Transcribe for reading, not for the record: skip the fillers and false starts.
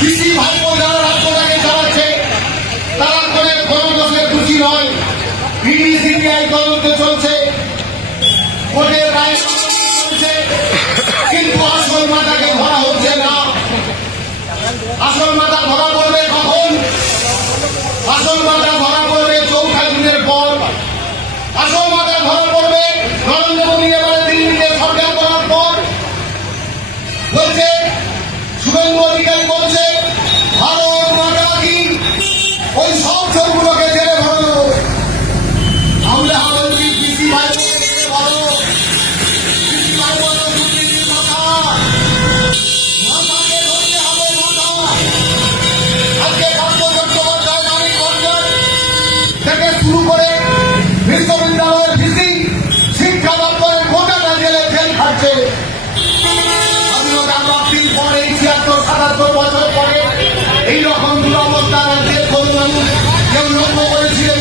কৃষি ভাইপো যারা রাজ্যটাকে চালাচ্ছে তারা করে কোনো দোষে খুশি নয়। ইডি সিবিআই তদন্ত চলছে, কোর্টের রায় চলছে, কিন্তু আসল মাথাকে ধরা হচ্ছে না। আসল মাথা ধরা পড়বে কখন? আসল মাথা ধরা পড়বে চৌঠা দিনের পর। আসল মাথা ধরা পড়বে নরেন্দ্র মোদী এবারে দিল্লিতে সরকার করার পর। বলছে শুভেন্দু অধিকারী বলছে ভারত মাতা কি, ওই সব চোখগুলোকে জেলে ভরো। আমরা বলছি কৃষি ভাইকে জেলে ভরো। কৃষি ভাই বলো দুর্নীতির মাথা, মাথাকে ধরতে হবে মাথা। আজকে পার্থ চট্টোপাধ্যায় মানিকগঞ্জ থেকে শুরু করে বিশ্ববিদ্যালয়ের ভিসি, শিক্ষা দপ্তরের গোটাটা জেলে জেল খাচ্ছে। স্বাধীনতা প্রাপ্তির পরে 76-77 বছর পরে এইরকম দুরবস্থা রাজ্যের কোনো মানুষ কেউ লক্ষ্য করেছিলেন?